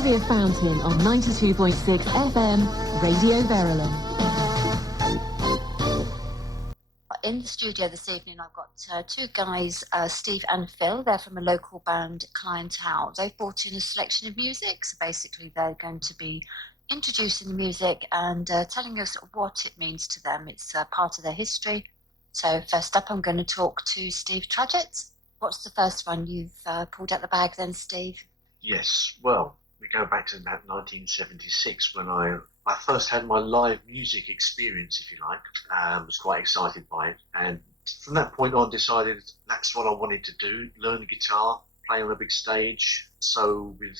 Sylvia Fountain on 92.6 FM, Radio Verulam. In the studio this evening, I've got two guys, Steve and Phil. They're from a local band, Clientele. They've brought in a selection of music, so basically they're going to be introducing the music and telling us what it means to them. It's part of their history. So first up, I'm going to talk to Steve Traget. What's the first one you've pulled out the bag then, Steve? Yes, well, we go back to about 1976 when I first had my live music experience, if you like. Was quite excited by it, and from that point on decided that's what I wanted to do, learn the guitar, play on a big stage. So with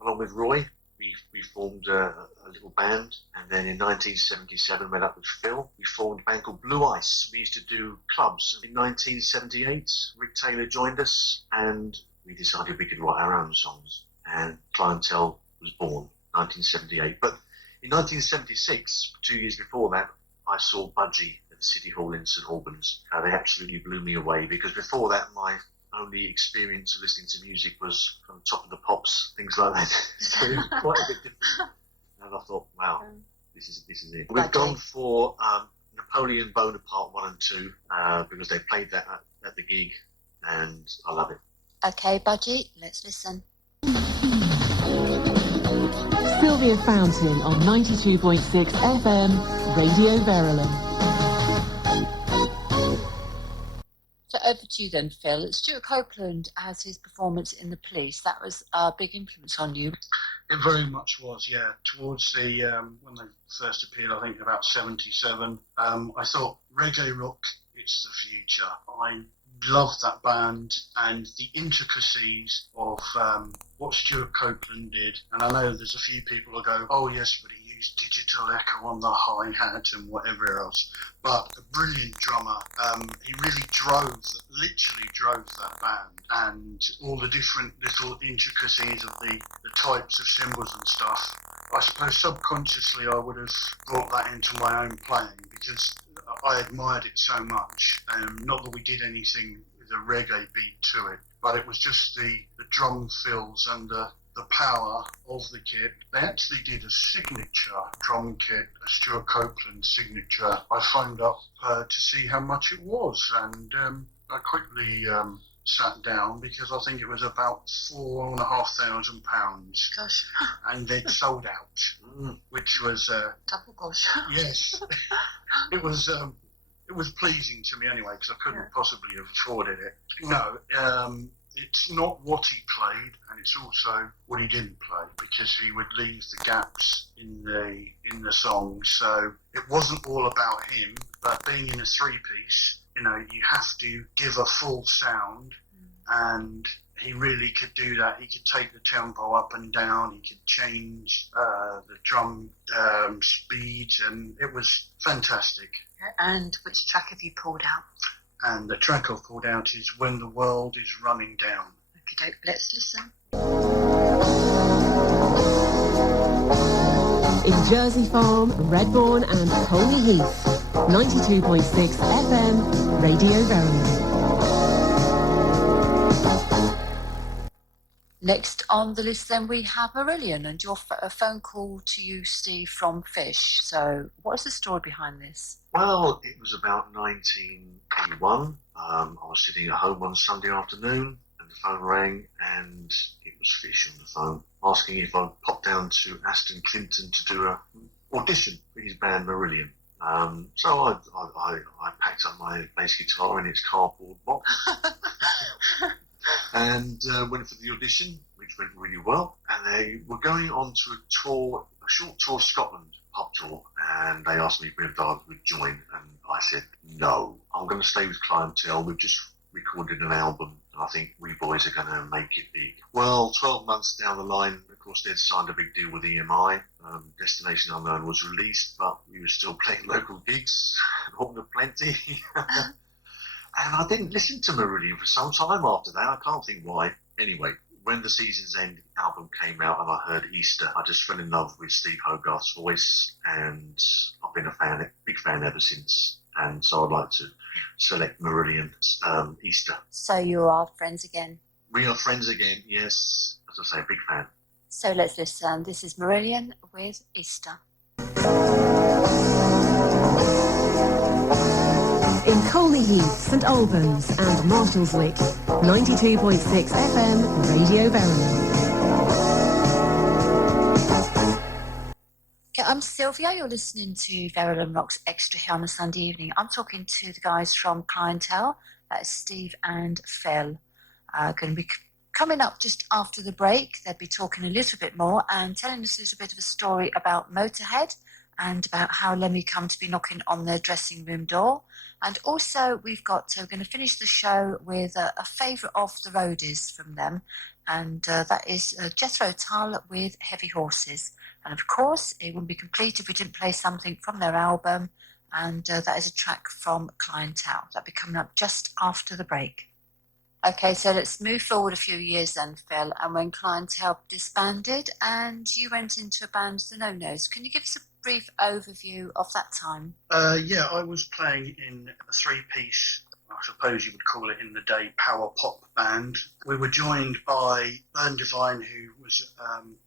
along with Roy, we formed a little band, and then in 1977 met up with Phil. We formed a band called Blue Ice. We used to do clubs. In 1978, Rik Taylor joined us, and we decided we could write our own songs, and Clientele was born, 1978. But in 1976, 2 years before that, I saw Budgie at the City Hall in St Albans. They absolutely blew me away, because before that, my only experience of listening to music was from Top of the Pops, things like that. So it was quite a bit different. And I thought, wow, this is it. We've gone for Napoleon Bonaparte 1 and 2 because they played that at the gig, and I love it. Okay, Budgie, let's listen. Sylvia Fountain on 92.6 FM, Radio Verulam. So over to you then, Phil. Stuart Copeland has his performance in The Police. That was a big influence on you. It very much was, yeah. Towards the, when they first appeared, I think about 77, I thought reggae rock, it's the future. I loved that band and the intricacies of what Stuart Copeland did. And I know there's a few people who go, oh yes, but he used digital echo on the hi-hat and whatever else. But a brilliant drummer. He really literally drove that band, and all the different little intricacies of the types of cymbals and stuff. I suppose subconsciously I would have brought that into my own playing, because I admired it so much. Not that we did anything with a reggae beat to it, but it was just the drum fills and the power of the kit. They actually did a signature drum kit, a Stuart Copeland signature. I phoned up to see how much it was, and I quickly sat down, because I think it was about £4,500. Gosh. And they'd sold out, which was Double gosh. yes. It was pleasing to me anyway, because I couldn't possibly have afforded it. No, it's not what he played, and it's also what he didn't play, because he would leave the gaps in the song. So it wasn't all about him, but being in a three-piece, you know, you have to give a full sound, and he really could do that. He could take the tempo up and down, he could change the drum speed, and it was fantastic. And which track have you pulled out? And the track I've pulled out is When the World is Running Down. Okay, let's listen. In Jersey Farm, Redbourne and Colney Heath, 92.6 FM, Radio Verulam. Next on the list then we have Marillion, and a phone call to you, Steve, from Fish. So what's the story behind this? Well, it was about 1981. I was sitting at home one Sunday afternoon, and the phone rang, and it was Fish on the phone, asking if I'd pop down to Aston Clinton to do an audition for his band Marillion. So I packed up my bass guitar in its cardboard box and went for the audition, which went really well. And they were going on to a short tour of Scotland, pub tour, and they asked me if I would join, and I said, no, I'm going to stay with Clientele. We've just recorded an album, and I think we boys are going to make it big. Well, 12 months down the line, of course, they'd signed a big deal with EMI. Destination Unknown was released, but we were still playing local gigs, all the plenty. And I didn't listen to Marillion for some time after that. I can't think why. Anyway, when the Season's End album came out and I heard Easter, I just fell in love with Steve Hogarth's voice, and I've been a big fan ever since. And so I'd like to select Marillion, Easter. So you are friends again? We are friends again, yes. As I say, big fan. So let's listen. This is Marillion with Easter. In Colney Heath, St Albans and Marshalswick, 92.6 FM, Radio Verulam. Okay, I'm Sylvia. You're listening to Verulam Rock's Extra here on a Sunday evening. I'm talking to the guys from Clientele. That is Steve and Phil. Going to be coming up just after the break. They'll be talking a little bit more and telling us a little bit of a story about Motorhead and about how Lemmy come to be knocking on their dressing room door. And also we're going to finish the show with a favourite of the roadies from them. And that is Jethro Tull with Heavy Horses. And of course, it wouldn't be complete if we didn't play something from their album. And that is a track from Clientele. That'll be coming up just after the break. Okay, so let's move forward a few years then, Phil. And when Clientele disbanded and you went into a band, The No-Nos, can you give us a brief overview of that time? Yeah, I was playing in a three-piece, I suppose you would call it in the day, power pop band. We were joined by Bern Devine, who was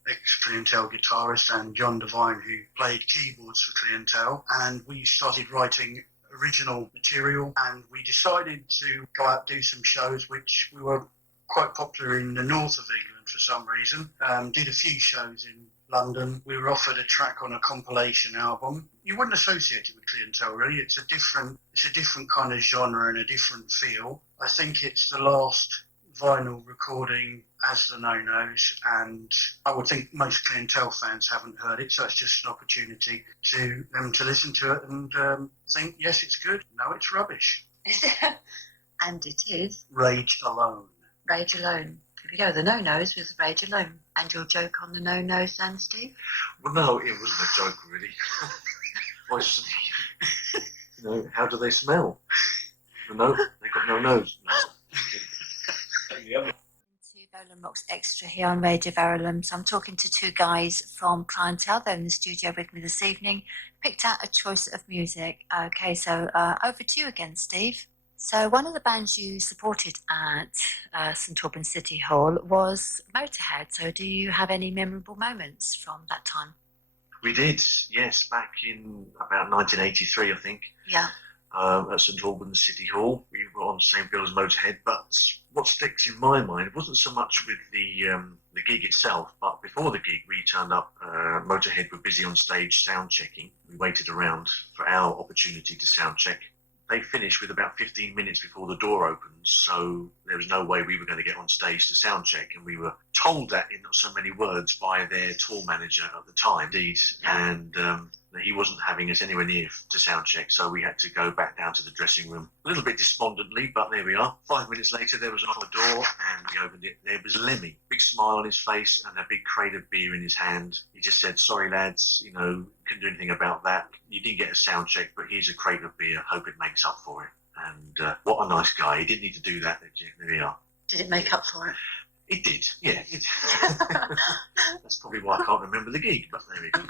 ex-Clientele guitarist, and John Devine, who played keyboards for Clientele. And we started writing original material, and we decided to go out and do some shows, which we were quite popular in the north of England for some reason. Did a few shows in London. We were offered a track on a compilation album. You wouldn't associate it with Clientele, really. It's a different kind of genre and a different feel. I think it's the last vinyl recording as the No-Nos, and I would think most Clientele fans haven't heard it, so it's just an opportunity to them to listen to it and think, yes, it's good, no, it's rubbish. And it is. Rage Alone. Rage Alone. Here we go, the No-Nos with Rage Alone. And your joke on the No-Nos then, Steve? Well, no, it wasn't a joke, really. I was just thinking, how do they smell? No, they've got no nose. To Verulam Rock's Extra here on Radio Verulam. So I'm talking to two guys from Clientele. They're in the studio with me this evening. Picked out a choice of music. Okay, so over to you again, Steve. So one of the bands you supported at St Albans City Hall was Motorhead. So do you have any memorable moments from that time? We did, yes, back in about 1983, I think. Yeah. At St Albans City Hall. We were on the same bill as Motorhead, but what sticks in my mind wasn't so much with the gig itself, but before the gig we turned up, Motorhead were busy on stage sound checking. We waited around for our opportunity to sound check. They finished with about 15 minutes before the door opened, so there was no way we were going to get on stage to sound check, and we were told that in not so many words by their tour manager at the time, indeed, and he wasn't having us anywhere near to sound check, so we had to go back down to the dressing room a little bit despondently, but there we are. 5 minutes later there was a knock on the door and we opened it. There was Lemmy, big smile on his face and a big crate of beer in his hand. He just said, sorry lads, couldn't do anything about that. You didn't get a sound check, but here's a crate of beer, hope it makes up for it. And what a nice guy. He didn't need to do that. There we are. Did it make up for it? It did, yeah. That's probably why I can't remember the gig, but there we go.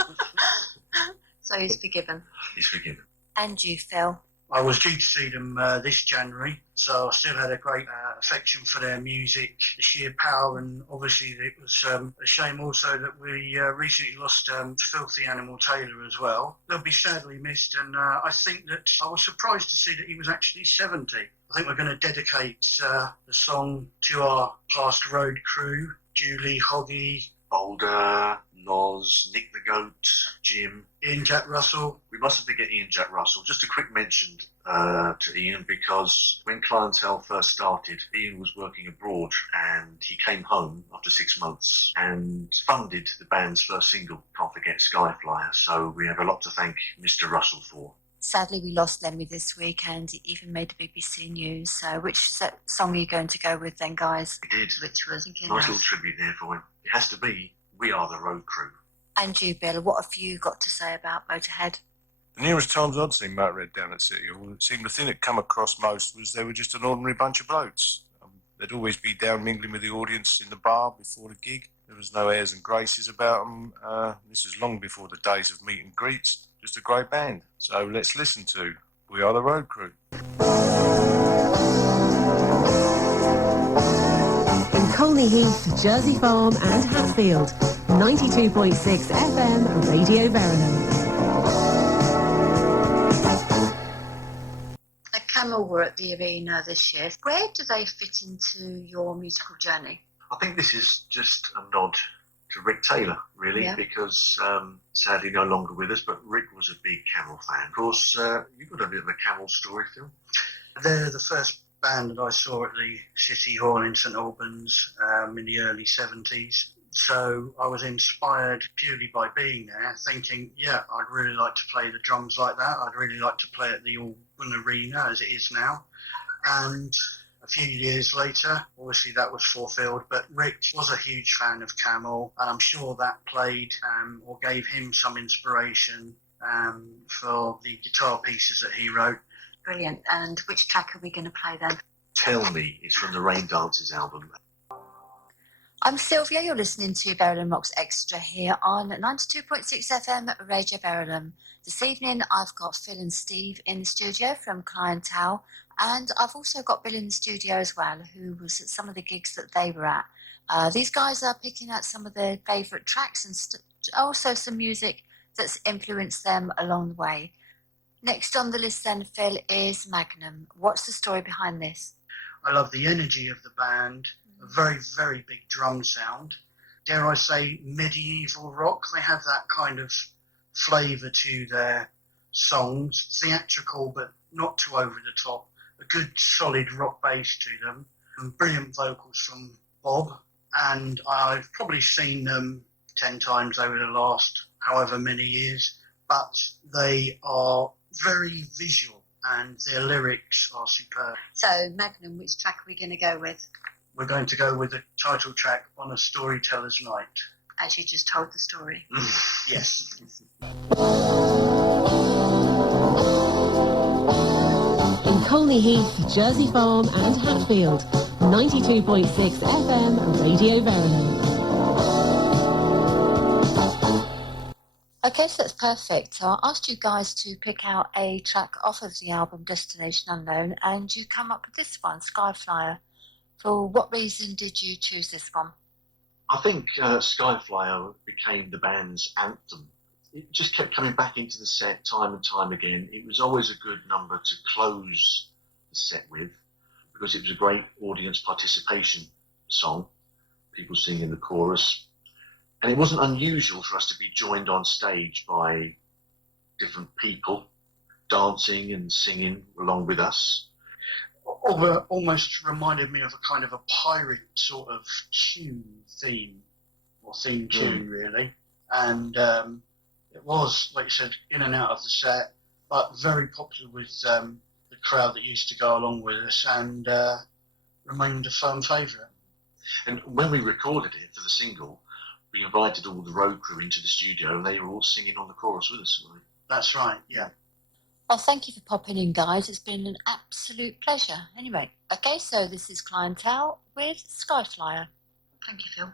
So he's forgiven. He's forgiven. And you, Phil? I was due to see them this January, so I still had a great affection for their music, the sheer power, and obviously it was a shame also that we recently lost Filthy Animal Taylor as well. They'll be sadly missed, and I think that I was surprised to see that he was actually 70. I think we're going to dedicate the song to our past road crew, Julie, Hoggy, Boulder, Noz, Nick the Goat, Jim, Ian Jack Russell. We mustn't forget Ian Jack Russell. Just a quick mention to Ian, because when Clientele first started, Ian was working abroad and he came home after 6 months and funded the band's first single, Can't Forget Skyflyer. So we have a lot to thank Mr. Russell for. Sadly, we lost Lemmy this week and he even made the BBC News. So which song are you going to go with then, guys? We did. Which was nice little tribute there for him. It has to be We Are the Road Crew. And you, Bill, what have you got to say about Motorhead? The nearest times I'd seen Motorhead down at City Hall, it seemed the thing that come across most was they were just an ordinary bunch of blokes. They'd always be down mingling with the audience in the bar before the gig. There was no airs and graces about them. This was long before the days of meet and greets. Just a great band. So let's listen to We Are the Road Crew. Colney Heath, Jersey Farm and Hatfield. 92.6 FM, Radio Verulam. The Camel were at the arena this year. Where do they fit into your musical journey? I think this is just a nod to Rik Taylor, really, Yeah. because sadly no longer with us, but Rik was a big Camel fan. Of course, you've got a bit of a Camel story, Phil. They're the first band that I saw at the City Hall in St Albans in the early 70s. So I was inspired purely by being there, thinking, yeah, I'd really like to play the drums like that. I'd really like to play at the Alban Arena as it is now. And a few years later, obviously that was fulfilled, but Rik was a huge fan of Camel, and I'm sure that played or gave him some inspiration for the guitar pieces that he wrote. Brilliant. And which track are we going to play then? Tell Me, it's from the Rain Dances album. I'm Sylvia, you're listening to Verulam Rocks Extra here on 92.6 FM Radio Verulam. This evening I've got Phil and Steve in the studio from Clientele, and I've also got Bill in the studio as well, who was at some of the gigs that they were at. These guys are picking out some of their favourite tracks and also some music that's influenced them along the way. Next on the list then, Phil, is Magnum. What's the story behind this? I love the energy of the band, a very, very big drum sound. Dare I say medieval rock? They have that kind of flavour to their songs, theatrical but not too over the top. A good solid rock bass to them, and brilliant vocals from Bob. And I've probably seen them 10 times over the last however many years, but they are very visual and their lyrics are superb. So, Magnum, which track are we going to go with? We're going to go with the title track, On a Storyteller's Night. As you just told the story. Yes. In Colney Heath, Jersey Farm and Hatfield. 92.6 FM, Radio Verulam. Okay, so that's perfect. So I asked you guys to pick out a track off of the album Destination Unknown, and you come up with this one, Skyflyer. For what reason did you choose this one? I think Skyflyer became the band's anthem. It just kept coming back into the set time and time again. It was always a good number to close the set with, because it was a great audience participation song, people singing the chorus. And it wasn't unusual for us to be joined on stage by different people dancing and singing along with us. Almost reminded me of a kind of a pirate sort of theme tune, really. And it was, like you said, in and out of the set, but very popular with the crowd that used to go along with us, and remained a firm favourite. And when we recorded it for the single, we invited all the road crew into the studio, and they were all singing on the chorus with us. That's right, yeah. Well, thank you for popping in, guys. It's been an absolute pleasure. Anyway, okay, so this is Clientele with Skyflyer. Thank you, Phil.